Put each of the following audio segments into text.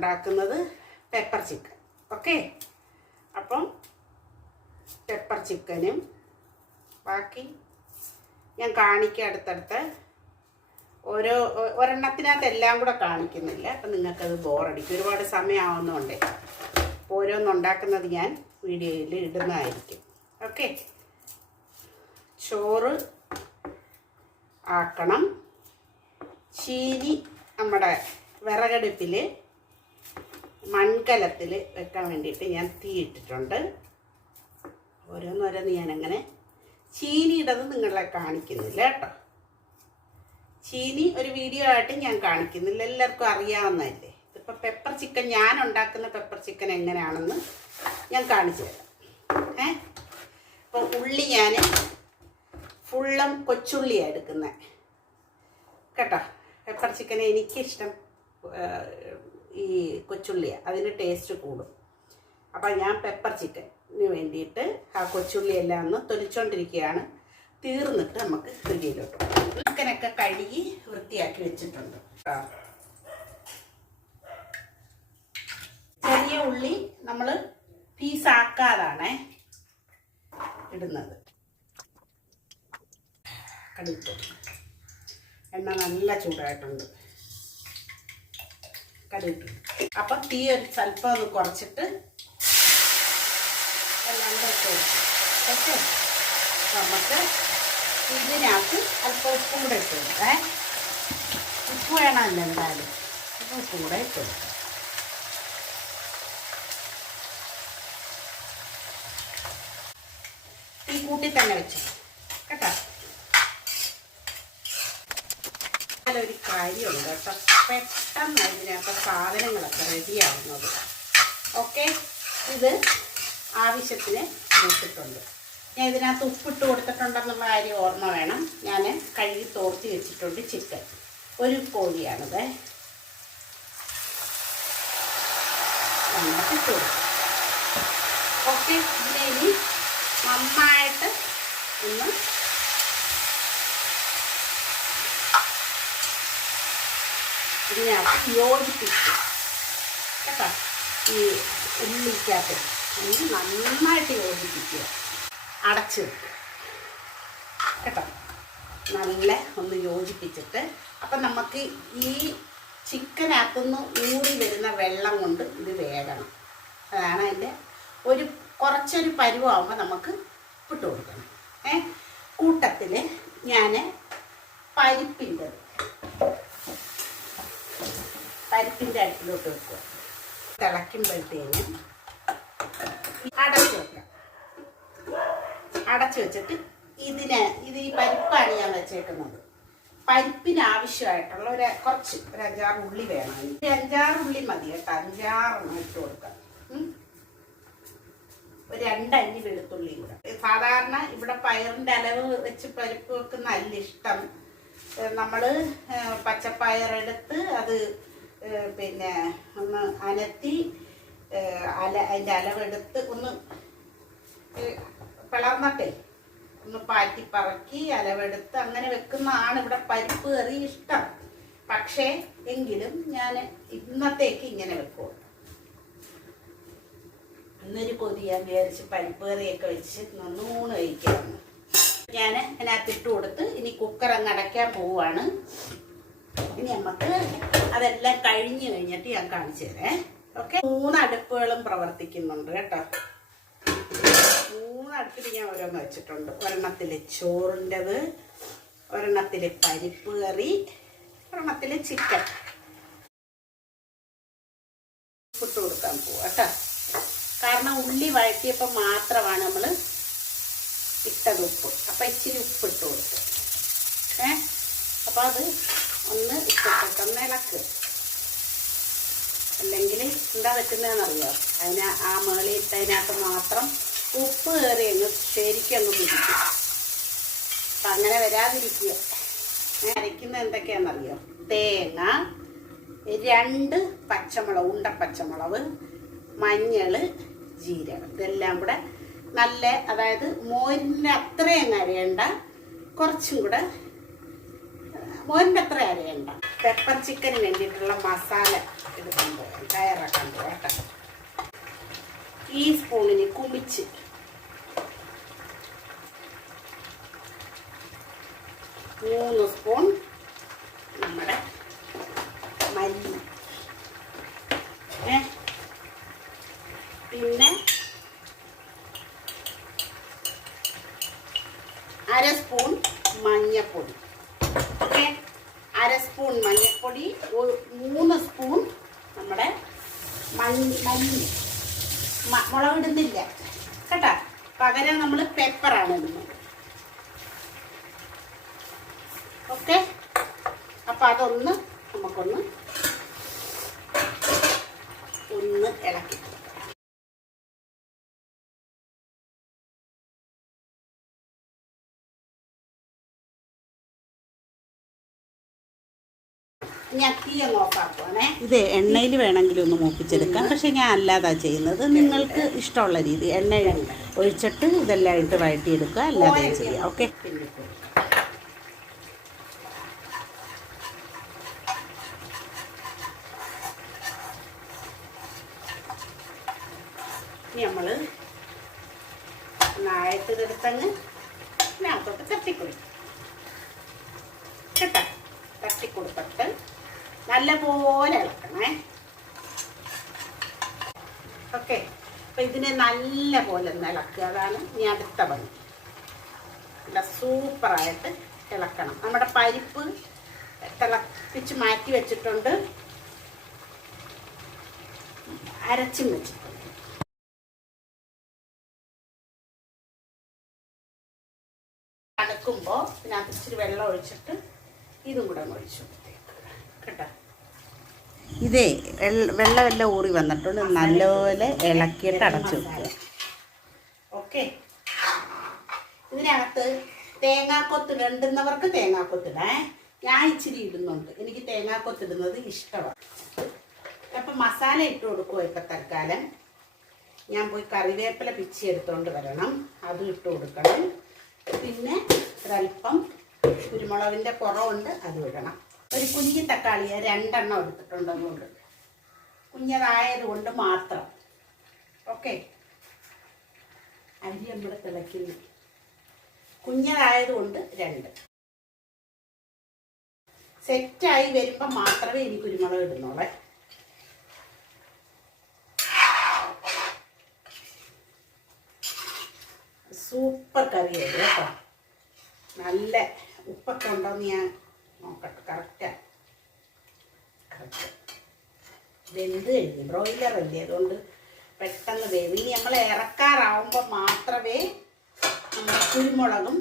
ഉണ്ടാക്കുന്നത് pepper chicken okay appam pepper ചിക്കനും ബാക്കി ഞാൻ കാണിക്കുക അടുത്തടുത്ത്. ഓരോ ഒരെണ്ണത്തിനകത്ത് എല്ലാം കൂടെ കാണിക്കുന്നില്ല. അപ്പം നിങ്ങൾക്കത് ബോറടിക്കും ഒരുപാട് സമയമാവുന്നുണ്ട് അപ്പോൾ ഓരോന്നുണ്ടാക്കുന്നത് ഞാൻ വീഡിയോയിൽ ഇടുന്നതായിരിക്കും. ഓക്കെ ചോറ് ആക്കണം. ചീനി നമ്മുടെ വിറകടുപ്പിൽ മൺകലത്തിൽ വെക്കാൻ വേണ്ടിയിട്ട് ഞാൻ തീ ഇട്ടിട്ടുണ്ട്. ഓരോന്നോരോന്ന് ഞാനങ്ങനെ ചീനിയുടേത് നിങ്ങളെ കാണിക്കുന്നില്ല കേട്ടോ. ചീനി ഒരു വീഡിയോ ആയിട്ട് ഞാൻ കാണിക്കുന്നില്ല. എല്ലാവർക്കും അറിയാവുന്നതല്ലേ. ഇതിപ്പോൾ പെപ്പർ ചിക്കൻ ഞാൻ ഉണ്ടാക്കുന്ന പെപ്പർ ചിക്കൻ എങ്ങനെയാണെന്ന് ഞാൻ കാണിച്ചു തരാം. ഏ? അപ്പോൾ ഉള്ളി ഞാൻ ഫുള്ളം കൊച്ചുള്ളിയാണ് എടുക്കുന്നത് കേട്ടോ. പെപ്പർ ചിക്കൻ എനിക്കിഷ്ടം ഈ കൊച്ചുള്ളിയാണ് അതിന് ടേസ്റ്റ് കൂടും. അപ്പം ഞാൻ പെപ്പർ ചിക്കന് വേണ്ടിയിട്ട് ആ കൊച്ചുള്ളി എല്ലാം ഒന്ന് തൊലിച്ചോണ്ടിരിക്കുകയാണ് തീർന്നിട്ട് നമുക്ക് ഫ്രിഡ്ജിലോട്ട് ചിക്കനൊക്കെ കഴുകി വൃത്തിയാക്കി വെച്ചിട്ടുണ്ട്. ചെറിയ ഉള്ളി നമ്മൾ പീസാക്കാതാണ് ഇടുന്നത്. കടുത്തു എണ്ണ നല്ല ചൂടായിട്ടുണ്ട്. കടുത്തു അപ്പം തീ ഒരു സ്വല്പം ഒന്ന് കുറച്ചിട്ട് എല്ലാം ഓക്കെ? നമുക്ക് ഇതിനകത്ത് അല്പം ഉപ്പും കൂടെ ഇട്ട് കൊടുക്കാം. ഉപ്പ് വേണമല്ലോ എന്തായാലും. അപ്പം ഉപ്പും കൂടെ ഇട്ട് കൊടുക്കാം. തീ കൂട്ടി തന്നെ വെച്ചു കേട്ടോ ഒരു കാര്യമുണ്ട്. കേട്ടോ പെട്ടെന്ന് ഇതിനകത്ത് സാധനങ്ങളൊക്കെ റെഡിയാവുന്നത്. ഓക്കെ? ഇത് ആവശ്യത്തിന് മൂത്തിട്ടുണ്ട് ഞാൻ ഇതിനകത്ത് ഉപ്പിട്ട് കൊടുത്തിട്ടുണ്ടെന്നുള്ള കാര്യം ഓർമ്മ വേണം. ഞാൻ കഴുകി തോർത്തി വെച്ചിട്ടുണ്ട് ചിക്കൻ. ഒരു കോഴിയാണിത്. ഇട്ട് ഓക്കെ? ഇതിനെ ഇനി നന്നായിട്ട് ഒന്ന് ഇതിനകത്ത് യോജിപ്പിക്കും. കേട്ടോ? ഈ ഉള്ളിക്കകത്ത് ഒന്ന് നന്നായിട്ട് യോജിപ്പിക്കുക. അടച്ച് കേട്ടോ? നല്ല ഒന്ന് യോജിപ്പിച്ചിട്ട് അപ്പം നമുക്ക് ഈ ചിക്കനകത്തുനിന്ന് ഊറി വരുന്ന വെള്ളം കൊണ്ട് ഇത് വേകണം. അതാണ് അതിന്റെ ഒരു കുറച്ചൊരു പരുവാകുമ്പോൾ നമുക്ക് ഇട്ട് കൊടുക്കണം. ഏ? കൂട്ടത്തിൽ ഞാൻ പരിപ്പിന്റെ പരിപ്പിന്റെ അടുപ്പിലോട്ട് വെക്കുക. തിളയ്ക്കുമ്പോഴത്തേന് അടച്ചു വെക്കുക. അടച്ചു വെച്ചിട്ട് ഇതിന് ഇത് ഈ പരിപ്പാണ് ഞാൻ വെച്ചേക്കുന്നത്. പരിപ്പിന് ആവശ്യമായിട്ടുള്ള ഒരു കുറച്ച് ഒരു അഞ്ചാറ് ഉള്ളി വേണം. ഒരു അഞ്ചാറ് ഉള്ളി മതി കേട്ടോ. അഞ്ചാറെണ്ണം ഇട്ട് കൊടുക്കാം. ഒരു രണ്ടല്ലി വെളുത്തുള്ളി കൂടെ. സാധാരണ ഇവിടെ പയറിന്റെ അലവ് വെച്ച് പരിപ്പ് വെക്കുന്ന അല്ല ഇഷ്ടം. നമ്മൾ പച്ചപ്പയറെടുത്ത് അത് പിന്നെ ഒന്ന് അനത്തി അല അതിന്റെ അലവെടുത്ത് ഒന്ന് പിളർന്നട്ടെ ഒന്ന് പാറ്റി പറക്കി അലവെടുത്ത് അങ്ങനെ വെക്കുന്നതാണ് ഇവിടെ പരിപ്പ് കറി ഇഷ്ടം. പക്ഷേ എങ്കിലും ഞാൻ ഇന്നത്തേക്ക് ഇങ്ങനെ വെക്കും. ഇന്നൊരു കൊതി ഞാൻ വിചാരിച്ച് പരിപ്പ് കറിയൊക്കെ വെച്ച് നന്നൂണ് കഴിക്കാമെന്ന് ഞാൻ അതിനകത്ത് ഇട്ട് കൊടുത്ത് ഇനി കുക്കർ അങ്ങ് അടയ്ക്കാൻ പോവാണ്. ഇനി നമുക്ക് അതെല്ലാം കഴിഞ്ഞു കഴിഞ്ഞിട്ട് ഞാൻ കാണിച്ചു തരാം. ഓക്കെ? മൂന്ന് അടുപ്പുകളും പ്രവർത്തിക്കുന്നുണ്ട് കേട്ടോ. മൂന്ന് അടുപ്പിൽ ഞാൻ ഓരോന്ന് വെച്ചിട്ടുണ്ട്. ഒരെണ്ണത്തിൽ ചോറിന്റെത് ഒരെണ്ണത്തിൽ പരിപ്പ് കറി ഒരെണ്ണത്തിൽ ചിക്കൻ. ഇട്ട് കൊടുക്കാൻ പോവാ കേട്ടോ. കാരണം ഉള്ളി വഴറ്റിയപ്പോൾ മാത്രമാണ് നമ്മൾ ഇട്ടത് ഉപ്പ്. അപ്പം ഇച്ചിരി ഉപ്പിട്ട് കൊടുക്കും ഏ? അപ്പോൾ അത് ഒന്ന് ഇട്ടിട്ട് ഇളക്ക്. അല്ലെങ്കിൽ എന്താ നിൽക്കുന്നതെന്നറിയോ അതിന് ആ മേളി ഇട്ടതിനകത്ത് മാത്രം ഉപ്പ് കയറി അങ്ങ് ശരിക്കും അങ്ങ് പിടിക്കും. അപ്പം അങ്ങനെ വരാതിരിക്കുക. ഞാൻ അരയ്ക്കുന്നത് എന്തൊക്കെയാണെന്നറിയോ? തേങ്ങ രണ്ട് പച്ചമുളക് ഉണ്ട പച്ചമുളക് മഞ്ഞൾ ജീരകം. ഇതെല്ലാം കൂടെ നല്ല അതായത് മോരിന്റെ അത്രയും അരയണ്ട കുറച്ചും കൂടെ അത്ര അരയണ്ട. പെപ്പർ ചിക്കന് വേണ്ടിയിട്ടുള്ള മസാല കൊണ്ടുപോകാം തയ്യാറാക്കാൻ കേട്ടോ. ഈ സ്പൂണിന് കുമിച്ച്. മൂന്ന് സ്പൂൺ നമ്മുടെ മല്ലി ഏ പിന്നെ അര സ്പൂൺ മഞ്ഞപ്പൊടി ഓക്കെ അര സ്പൂൺ മഞ്ഞപ്പൊടി ഒരു മൂന്ന് സ്പൂൺ നമ്മുടെ മഞ്ഞ മല്ലി മ- മുളകിടുന്നില്ല കേട്ടാ? പകരം നമ്മൾ പെപ്പറാണ് ഇടുന്നത്. ഓക്കെ? അപ്പം അതൊന്ന് നമുക്കൊന്ന് ഒന്ന് ഇളക്കി. ഇത് എണ്ണയിൽ വേണമെങ്കിലും ഒന്ന് മൂപ്പിച്ചെടുക്കാം. പക്ഷെ ഞാൻ അല്ലാതാ ചെയ്യുന്നത് നിങ്ങൾക്ക് ഇഷ്ടമുള്ള രീതി. എണ്ണ ഒഴിച്ചിട്ട് ഇതെല്ലാം ഇട്ട് വഴറ്റിയെടുക്കുക. അല്ലാതെ ചെയ്യാം. ഓക്കെ ഇനി നമ്മൾ നായത്തിലെടുത്തങ്ങ് ഇതിനകത്തോട്ട് തട്ടിക്കൊടുക്കും കേട്ടോ തട്ടിക്കൊടുത്തിട്ട് നല്ലപോലെ ഇളക്കണേ ഓക്കെ. അപ്പം ഇതിനെ നല്ല പോലെ ഇളക്കുക. അതാണ് ഇനി അടുത്ത പണി. നല്ല സൂപ്പറായിട്ട് ഇളക്കണം. നമ്മുടെ പരിപ്പ് തിളപ്പിച്ച് മാറ്റി വെച്ചിട്ടുണ്ട്. അരച്ചും വെച്ചിട്ടുണ്ട്. തണുക്കുമ്പോൾ ഇതിനകത്ത് ഇച്ചിരി വെള്ളം ഒഴിച്ചിട്ട് ഇതും കൂടെ ഒഴിച്ചു കൊടുത്തേക്ക്. കേട്ടോ? ഇതേ വെള്ളമെല്ലാം ഊറി വന്നിട്ടുണ്ട്. നല്ലപോലെ ഇളക്കിയിട്ട് അടച്ചു വെക്കുക. ഓക്കെ. ഇതിനകത്ത് തേങ്ങാക്കൊത്ത് ഇടുന്നവർക്ക് തേങ്ങാക്കൊത്തിടേ ഞാൻ ഇച്ചിരി ഇടുന്നുണ്ട്. എനിക്ക് തേങ്ങാക്കൊത്തിടുന്നത് ഇഷ്ടമാണ്. അപ്പം മസാല ഇട്ട് കൊടുക്കുമോ ഇപ്പം തൽക്കാലം? ഞാൻ പോയി കറിവേപ്പില പിച്ചി എടുത്തുകൊണ്ട് വരണം. അതും ഇട്ട് കൊടുക്കണം. പിന്നെ ഒരല്പം കുരുമുളകിന്റെ കുറവുണ്ട് അതും ഇടണം. ഒരു കുഞ്ഞു തക്കാളി രണ്ടെണ്ണം എടുത്തിട്ടുണ്ട് അതുകൊണ്ട് കുഞ്ഞതായത് കൊണ്ട് മാത്രം. ഓക്കെ അരി നമ്മുടെ തിളയ്ക്കുന്നു കുഞ്ഞതായതുകൊണ്ട് രണ്ട്. സെറ്റായി വരുമ്പോൾ മാത്രമേ ഇനി കുരുമുളക് ഇടുന്നുള്ളേ. സൂപ്പർ കറിയായിരുന്നു കേട്ടോ. നല്ല ഉപ്പൊക്കെ ഉണ്ടോയെന്ന് ഞാൻ നോക്കട്ടെ കറക്റ്റാ വെന്ത് കഴിഞ്ഞു ബ്രോയിലർ അല്ലേ? അതുകൊണ്ട് പെട്ടെന്ന് വേവ്. ഇനി നമ്മൾ ഇറക്കാറാവുമ്പോൾ മാത്രമേ നമ്മൾ കുരുമുളകും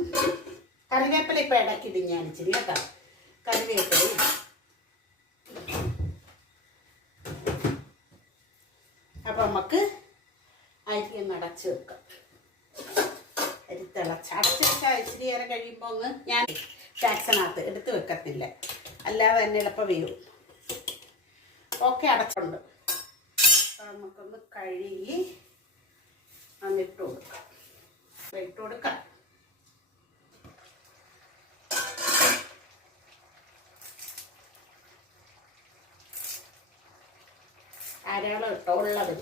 കറിവേപ്പില ഇപ്പം ഇടയ്ക്കിടും ഞാൻ ഇച്ചിരി കേട്ടോ. കറിവേപ്പില. അപ്പം നമുക്ക് അരി ഒന്ന് അടച്ച് വെക്കാം. അരി തിളച്ച്. അടച്ച് വെച്ചാൽ ഇച്ചിരി നേരം കഴിയുമ്പോൾ ഒന്ന് ഞാൻ ടാക്സിനകത്ത് എടുത്ത് വെക്കത്തില്ല. അല്ലാതെ തന്നെ എളുപ്പം വീഴും. ഓക്കെ അടച്ചുണ്ട് നമുക്കൊന്ന് കഴുകി അന്നിട്ട് കൊടുക്കാം. ഇട്ട് കൊടുക്കാം. ധാരാളം ഇട്ടോ ഉള്ളത്?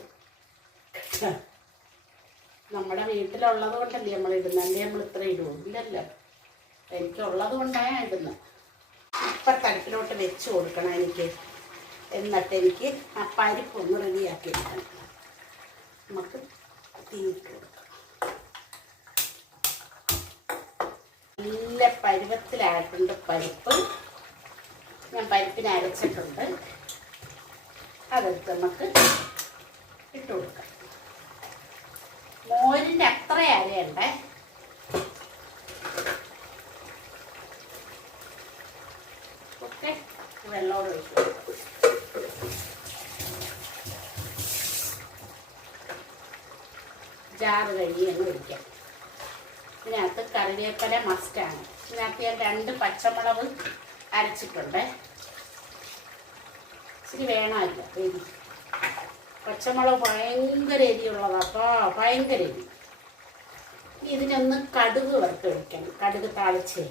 നമ്മുടെ വീട്ടിലുള്ളത് കൊണ്ടല്ലേ നമ്മൾ ഇടുന്നത് അല്ലേ നമ്മൾ ഇത്ര ഇടുമോ ഇല്ലല്ലോ. എനിക്കുള്ളത് കൊണ്ടാണ് ഇടുന്നത് ഇപ്പം തടുപ്പിലോട്ട് വെച്ച് കൊടുക്കണം എനിക്ക്. എന്നിട്ട് എനിക്ക് ആ പരിപ്പ് ഒന്ന് റെഡിയാക്കി എടുക്കണം. നമുക്ക് തീയിട്ട് കൊടുക്കാം. നല്ല പരുവത്തിലായിട്ടുണ്ട് പരിപ്പ്. ഞാൻ പരിപ്പിന് അരച്ചിട്ടുണ്ട്. അതെടുത്ത് നമുക്ക് ഇട്ട് കൊടുക്കാം. മോരിന്റെ അത്ര അരയണ്ടേ ഓക്കെ വെള്ളമോട് ഒഴിച്ചു ജാറ് കഴുകി അങ്ങ് ഒഴിക്കാം ഇതിനകത്ത് കറിവേപ്പില മസ്റ്റാണ് ഇതിനകത്ത് ഞാൻ രണ്ട് പച്ചമുളക് അരച്ചിട്ടുണ്ട്. ഇച്ചിരി വേണമല്ല എരി. പച്ചമുളക് ഭയങ്കര എരിയുള്ളതാ. അപ്പോൾ ഭയങ്കര എരി. ഇതിനൊന്ന് കടുക് വറുത്തൊഴിക്കണം. കടുക് താളിച്ചേ.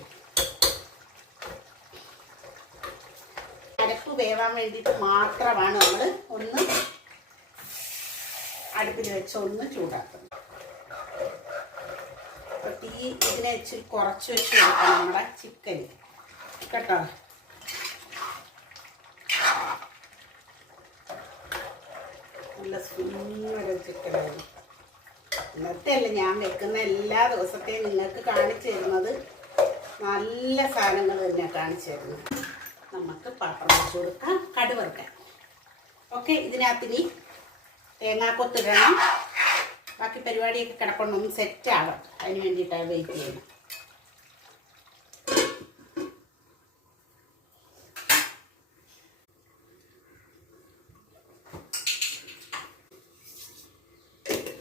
വേവാൻ വേണ്ടിയിട്ട് മാത്രമാണ് നമ്മൾ ഒന്ന് അടുപ്പിൽ വെച്ച് ഒന്ന് ചൂടാക്കുന്നത്. അപ്പൊ തീ ഇതിനെ വെച്ച് കുറച്ച് വെച്ച് കൊടുക്കണം നമ്മുടെ ചിക്കൻ കേട്ടോ? നല്ല സുന്ദര ചിക്കനാണ്. ഇന്നത്തെ അല്ല ഞാൻ വെക്കുന്ന എല്ലാ ദിവസത്തെയും നിങ്ങൾക്ക് കാണിച്ചു തരുന്നത്. നല്ല സാധനങ്ങൾ തന്നെയാണ് കാണിച്ചു തരുന്നത്. നമുക്ക് പാത്രം വെച്ച് കൊടുക്കാം. കടുവറുക്കാൻ ഓക്കെ ഇതിനകത്തിനി തേങ്ങാക്കൊത്തിടണം ബാക്കി പരിപാടിയൊക്കെ കിടക്കൊണ്ടൊന്ന് സെറ്റ് ആവാം അതിന് വേണ്ടിയിട്ടാണ് വെയിറ്റ് ചെയ്യുന്നത്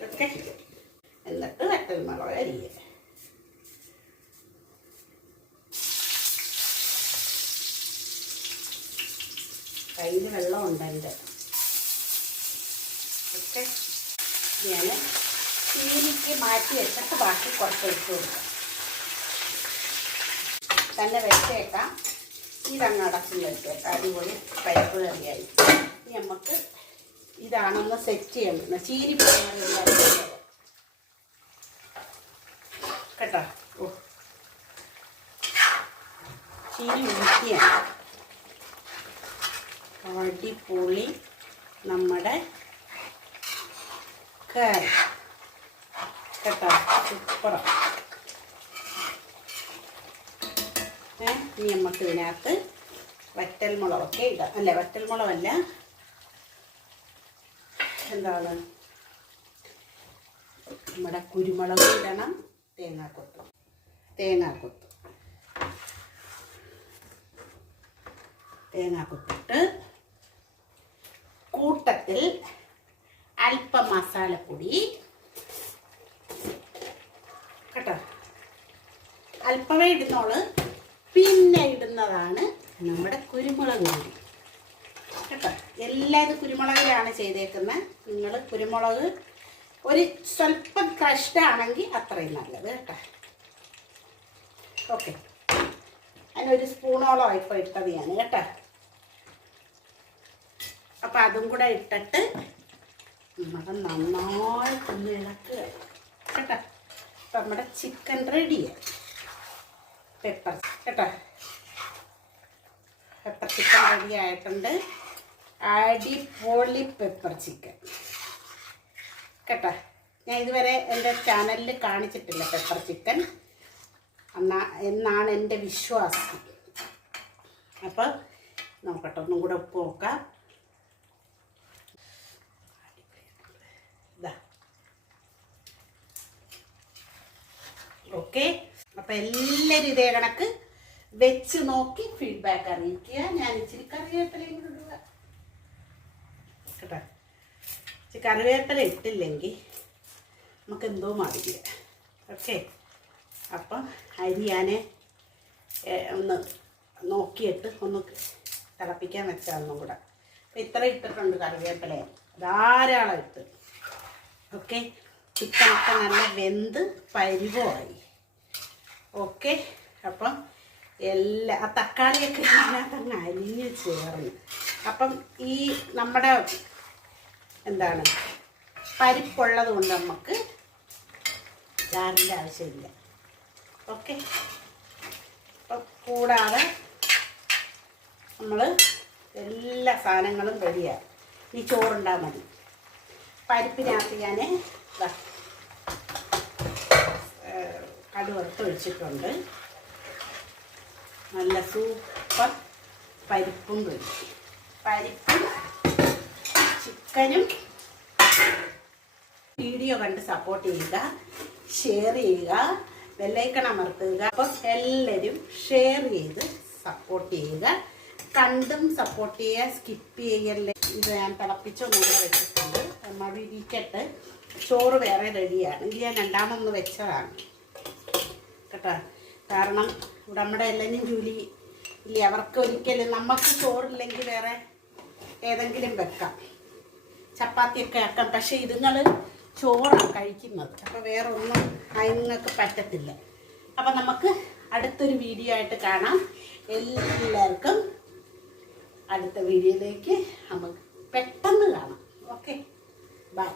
ഓക്കെ എന്നിട്ട് വറ്റൽ മുളക് അരിയുക കയ്യിൽ വെള്ളമുണ്ട് ഉണ്ടരുത് ഒക്കെ ഞാൻ ചീനിക്ക് മാറ്റി വെച്ചിട്ട് ബാക്കി കുറച്ച് ഒഴിച്ച് കൊടുക്കാം. തന്നെ വെച്ചേക്കാം. ഇതങ്ങ് അടച്ചും വെച്ചേക്കാം. അടിപൊളി പരിപ്പ് കറിയായി. ഇനി നമുക്ക് ഇതാണൊന്ന് സെറ്റ് ചെയ്യണം. ചീനി കേട്ടോ? ഓ. ചീനി വൃത്തിയാണ് അടിപൊളി നമ്മുടെ കറി കേട്ടോ? സൂപ്പറാ ഏ ഇനി നമുക്ക് ഇതിനകത്ത് വറ്റൽ മുളകൊക്കെ ഇടാം. അല്ല വറ്റൽ മുളകല്ല. എന്താണ്? നമ്മുടെ കുരുമുളക് ഇടണം. തേങ്ങാക്കൊത്ത്. തേങ്ങാക്കൊത്ത്. തേങ്ങാക്കൊത്തിട്ട് കൂട്ടത്തിൽ അല്പം മസാലപ്പൊടി കേട്ടോ അല്പമേ ഇടുന്നോൾ പിന്നെ ഇടുന്നതാണ് നമ്മുടെ പൊടി കേട്ടോ? എല്ലാം കുരുമുളകിലാണ് ചെയ്തേക്കുന്നത്. നിങ്ങൾ കുരുമുളക് ഒരു സ്വല്പം കഷ്ടാണെങ്കിൽ അത്രയും നല്ലത് കേട്ടോ. ഓക്കെ അതിനൊരു സ്പൂണോളം ഇപ്പോൾ ഇട്ടത് ഞാൻ കേട്ടോ. അപ്പം അതും കൂടെ ഇട്ടിട്ട് നമ്മൾ നന്നായിട്ടൊന്ന് ഇളക്കുക. കേട്ടോ? അപ്പം നമ്മുടെ ചിക്കൻ റെഡിയായി പെപ്പർ കേട്ടോ? പെപ്പർ ചിക്കൻ റെഡി ആയിട്ടുണ്ട്. പോളി പെപ്പർ ചിക്കൻ. കേട്ടോ? ഞാൻ ഇതുവരെ എന്റെ ചാനലിൽ കാണിച്ചിട്ടില്ല പെപ്പർ ചിക്കൻ. എന്നാ എന്നാണ് എന്റെ വിശ്വാസം. അപ്പോൾ നോക്കട്ടെ ഒന്നും കൂടെ ഉപ്പ് നോക്കാം. ഓക്കെ. അപ്പം എല്ലാവരും ഇതേ കണക്ക് വെച്ച് നോക്കി ഫീഡ്ബാക്ക് അറിയിക്കുക. ഞാൻ ഇച്ചിരി കറിവേപ്പിലയും ഇടുക. കേട്ടോ? ഇച്ചിരി കറിവേപ്പില ഇട്ടില്ലെങ്കിൽ നമുക്ക് എന്തോ മാറിയില്ല ഓക്കെ? അപ്പം അരി ഞാൻ ഒന്ന് നോക്കിയിട്ട് ഒന്ന് തിളപ്പിക്കാൻ വെച്ചാൽ ഒന്നും കൂടെ. അപ്പം ഇത്ര ഇട്ടിട്ടുണ്ട് കറിവേപ്പില ധാരാളം ഇട്ട്. ഓക്കെ? ചിക്കനൊക്കെ നല്ല വെന്ത് പരിവമായി ഓക്കെ? അപ്പം എല്ലാ ആ തക്കാളിയൊക്കെ അങ്ങ് അരിഞ്ഞ് ചേർന്ന്. അപ്പം ഈ നമ്മുടെ എന്താണ് പരിപ്പുള്ളത് കൊണ്ട് നമുക്ക് ചാറിന്റെ ആവശ്യമില്ല. ഓക്കെ? അപ്പം കൂടാതെ നമ്മൾ എല്ലാ സാധനങ്ങളും റെഡിയാണ് ഈ ചോറുണ്ടാൽ മതി. പരിപ്പിനകത്ത് ഞാൻ കടുവറുത്ത് ഒഴിച്ചിട്ടുണ്ട്. നല്ല സൂപ്പർ പരിപ്പും കഴിച്ചു പരിപ്പും ചിക്കനും വീഡിയോ കണ്ട് സപ്പോർട്ട് ചെയ്യുക ഷെയർ ചെയ്യുക ബെല്ലൈക്കൺ അമർത്തുക. അപ്പം എല്ലാവരും ഷെയർ ചെയ്ത് സപ്പോർട്ട് ചെയ്യുക. കണ്ടും സപ്പോർട്ട് ചെയ്യുക സ്കിപ്പ് ചെയ്യല്ലേ ഇത് ഞാൻ തിളപ്പിച്ചൊന്നുകൂടെ വെച്ചിട്ടുണ്ട്. നമ്മൾ ഇരിക്കട്ട്. ചോറ് വേറെ റെഡിയാണ് ഇത് ഞാൻ രണ്ടാമൊന്ന് വെച്ചതാണ്. കേട്ടോ? കാരണം നമ്മുടെ എല്ലാം ജോലി ഇല്ല? അവർക്ക് ഒരിക്കലും നമുക്ക് ചോറില്ലെങ്കിൽ വേറെ ഏതെങ്കിലും വെക്കാം. ചപ്പാത്തിയൊക്കെ ആക്കാം. പക്ഷേ ഇതുങ്ങൾ ചോറാണ് കഴിക്കുന്നത്. അപ്പോൾ വേറെ ഒന്നും അതിങ്ങൾക്ക് പറ്റത്തില്ല. അപ്പം നമുക്ക് അടുത്തൊരു വീഡിയോ ആയിട്ട് കാണാം. എല്ലാവർക്കും അടുത്ത വീഡിയോയിലേക്ക് നമുക്ക് പെട്ടെന്ന് കാണാം. ഓക്കെ. ബൈ.